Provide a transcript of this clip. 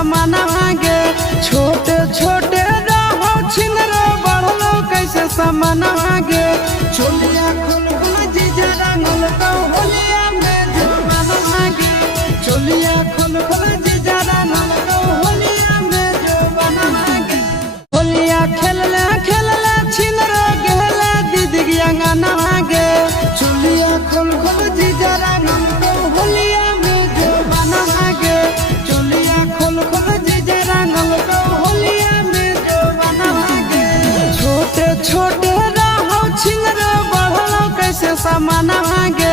सामान आगे छोटे छोटे रहो छिनरो बढ़लो कैसे सामान आगे चोलिया खोल खोल जीजा रंगल तो होलिया में जवान आगे चोलिया खोल खोल जीजा रंगल तो होलिया में जवान आगे होलिया खेलले खेलले छिनरो गेले दीदी अंगन आगे चोलिया खोल खोल जीजा रंगल तो होलिया में जवान आगे चोलिया खोल खोल जीजा रंगल तो होलिया में जवान आगे छोटे छोटे रहो छिनरो बढ़लो कैसे सामान आगे